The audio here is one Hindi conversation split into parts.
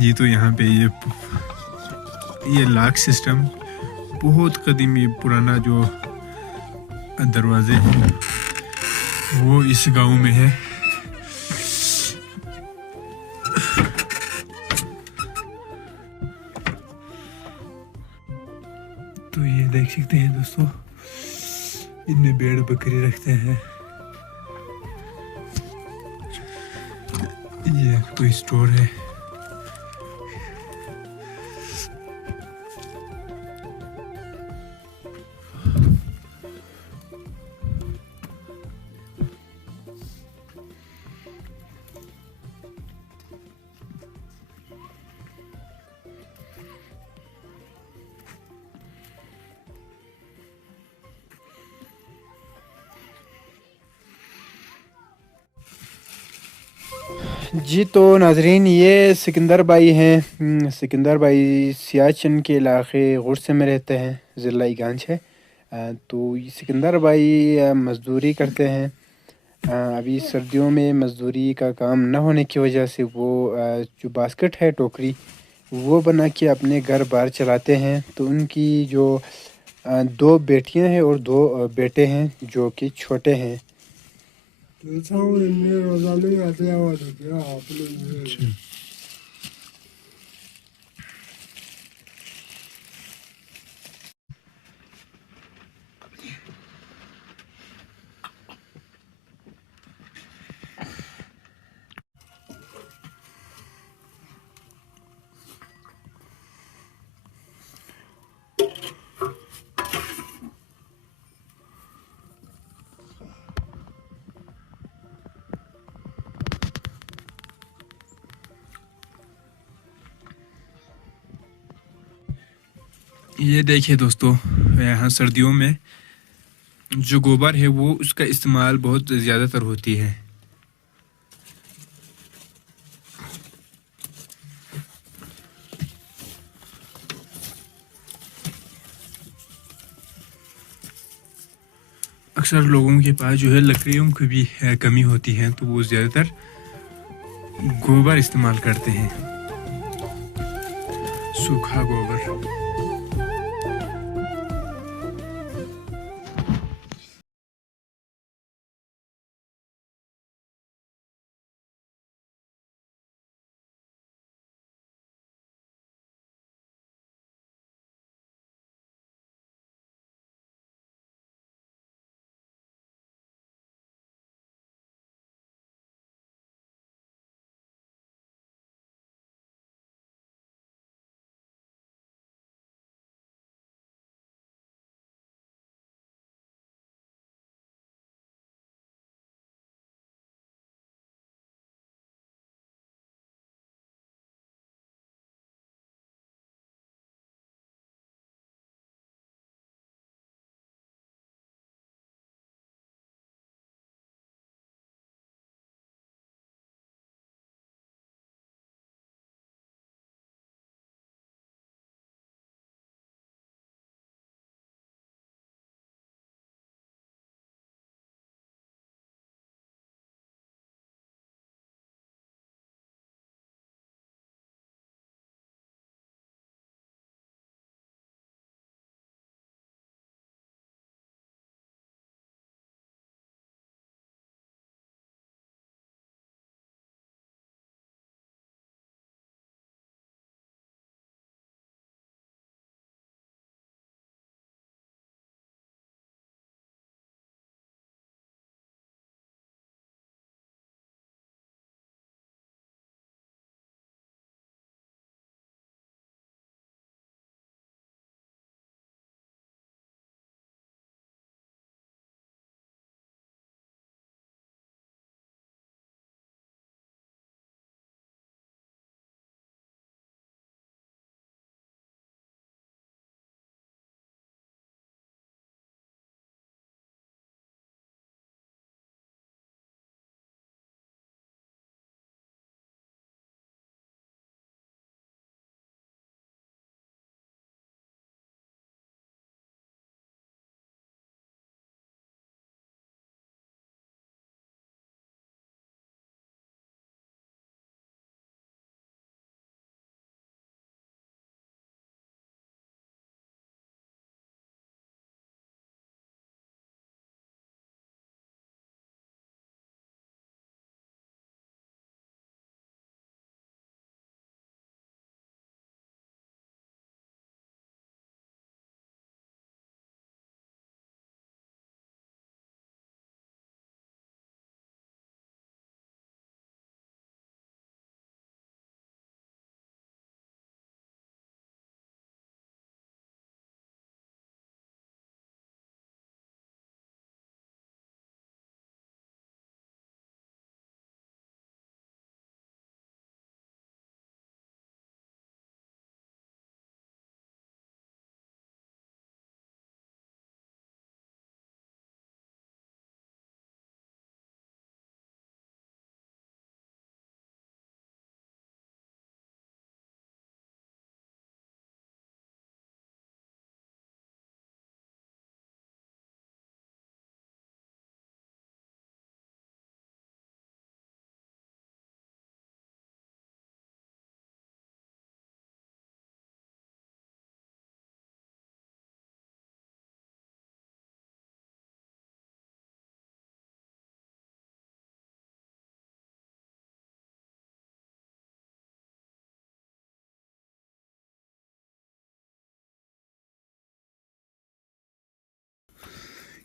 जी तो यहाँ पे ये लॉक सिस्टम बहुत कदीमी पुराना जो दरवाजे हैं वो इस गांव में है। तो ये देख सकते हैं दोस्तों, इनमें भेड़ बकरी रखते हैं। ये कोई स्टोर है। जी तो नाजरीन, ये सिकंदर भाई हैं। सिकंदर भाई सियाचिन के इलाके गुरसे में रहते हैं, ज़िला ईगांच है। तो ये सिकंदर भाई मज़दूरी करते हैं। अभी सर्दियों में मज़दूरी का काम न होने की वजह से वो जो बास्केट है, टोकरी, वो बना के अपने घर बार चलाते हैं। तो उनकी जो दो बेटियां हैं और दो बेटे हैं जो कि छोटे हैं। ये देखिए दोस्तों, यहाँ सर्दियों में जो गोबर है वो उसका इस्तेमाल बहुत ज़्यादातर होती है। अक्सर लोगों के पास जो है लकड़ियों की भी कमी होती है, तो वो ज़्यादातर गोबर इस्तेमाल करते हैं, सूखा गोबर।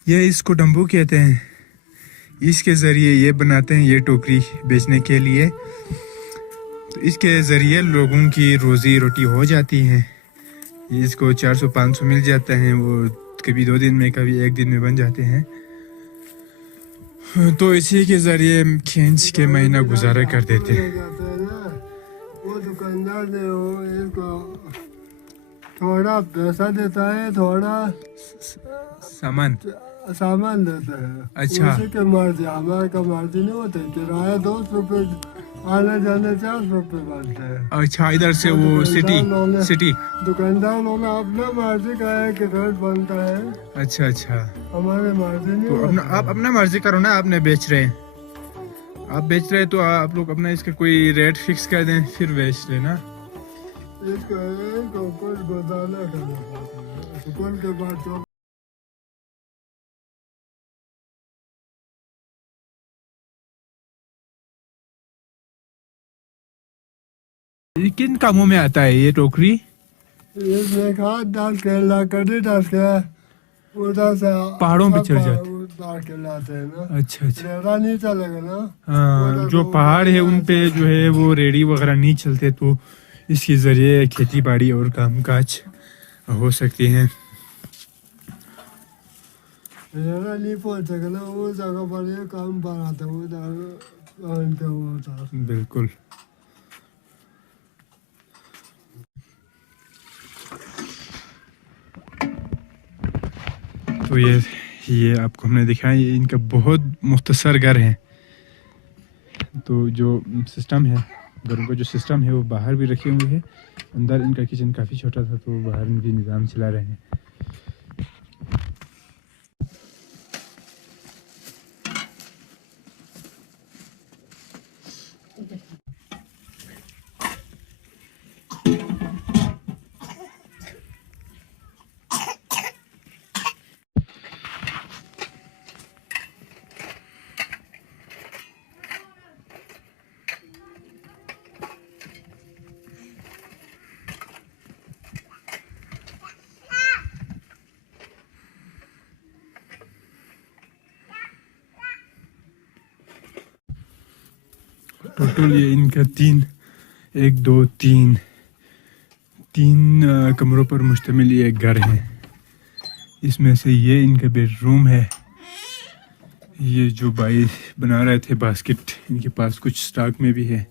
ये इसको डम्बू कहते हैं। इसके ज़रिए ये बनाते हैं ये टोकरी बेचने के लिए। तो इसके ज़रिए लोगों की रोज़ी रोटी हो जाती है। इसको 400-500 मिल जाता है। वो कभी 2 दिन में कभी 1 दिन में बन जाते हैं। तो इसी के ज़रिए खींच के महीना गुजारा कर देते हैं। वो दुकानदार ने वो इसको थोड़ा पैसा देता है, थोड़ा सामान देता है। अच्छा। उसी के मर्जी, हमारे का मर्जी नहीं होते। किराया 200 रुपये, आने जाने 400 रुपये बनते हैं। अच्छा, इधर से वो सिटी दुकानदार लोग अपना मर्जी का है कि रेट बनता है। अच्छा अच्छा। हमारे मर्जी नहीं तो होता। आप अपना मर्जी करो ना। आपने बेच रहे हैं, आप बेच रहे हैं तो आप लोग अपना इसका कोई रेट फिक्स कर दें फिर बेच लेना। इसको कुछ गुजारा करना पड़ता है। स्कूल के बाद ये किन कामों में आता है ये टोकरी? इसमें खाद डाल के लकड़ी डाल के उधर से पहाड़ों पे चढ़ जाते डाल के लाते हैं ना। अच्छा अच्छा। रेड़ा नहीं चलेगा ना। हाँ, जो पहाड़ है उन पे जो है वो रेडी वगैरह नहीं चलते, तो इसके ज़रिए खेती बाड़ी और कामकाज हो सकती हैं। रेड़ा नहीं पहुँचेगा ना, वो जगह पर ये काम बनाते हैं उधर इनका होता है। बिल्कुल। तो ये आपको हमने दिखाया, ये इनका बहुत मुख्तसर घर है। तो जो सिस्टम है, घरों का जो सिस्टम है वो बाहर भी रखे हुए हैं। अंदर इनका किचन काफ़ी छोटा था तो बाहर इनकी निज़ाम चला रहे हैं। टोटल ये इनका 3 कमरों पर मुश्तमिल ये एक घर है। इसमें से ये इनका बेडरूम है। ये जो भाई बना रहे थे बास्केट, इनके पास कुछ स्टॉक में भी है।